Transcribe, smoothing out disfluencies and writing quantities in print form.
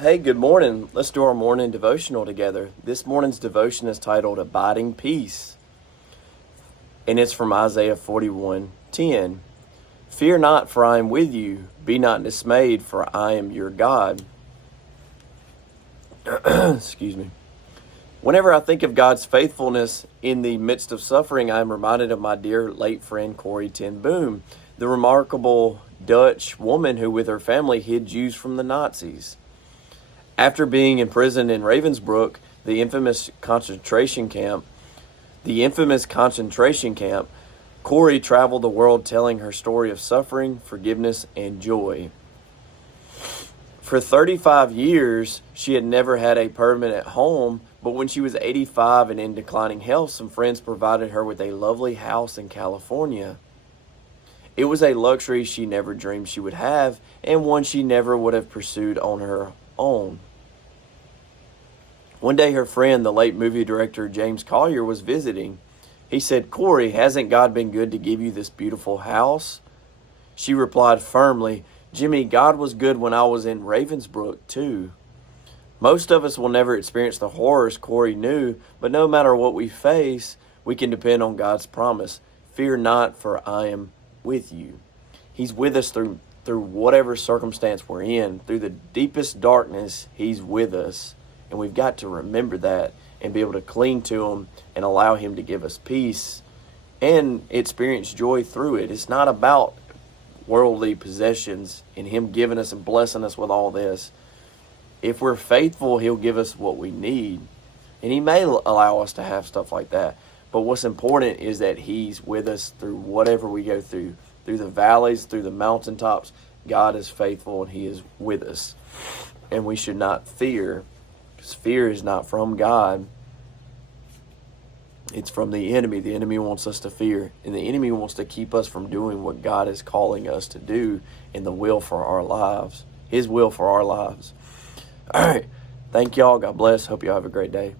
Hey, good morning. Let's do our morning devotional together. This morning's devotion is titled Abiding Peace, and it's from Isaiah 41:10. Fear not, for I am with you. Be not dismayed, for I am your God. Excuse me. Whenever I think of God's faithfulness in the midst of suffering, I am reminded of my dear late friend Corrie ten Boom, the remarkable Dutch woman who with her family hid Jews from the Nazis. After being imprisoned in Ravensbrück, the infamous concentration camp, Corrie traveled the world telling her story of suffering, forgiveness, and joy. For 35 years, she had never had a permanent home, but when she was 85 and in declining health, some friends provided her with a lovely house in California. It was a luxury she never dreamed she would have, and one she never would have pursued on her own. One day her friend, the late movie director James Collier, was visiting. He said, "Corrie, hasn't God been good to give you this beautiful house?" She replied firmly, "Jimmy, God was good when I was in Ravensbrück too." Most of us will never experience the horrors Corrie knew, but no matter what we face, we can depend on God's promise. Fear not, for I am with you. He's with us through whatever circumstance we're in. Through the deepest darkness, He's with us. And we've got to remember that and be able to cling to Him and allow Him to give us peace and experience joy through it. It's not about worldly possessions and Him giving us and blessing us with all this. If we're faithful, He'll give us what we need. And He may allow us to have stuff like that. But what's important is that He's with us through whatever we go through the valleys, through the mountaintops. God is faithful and He is with us. And we should not fear, because fear is not from God. It's from the enemy. The enemy wants us to fear. And the enemy wants to keep us from doing what God is calling us to do in the will for our lives. His will for our lives. All right. Thank y'all. God bless. Hope y'all have a great day.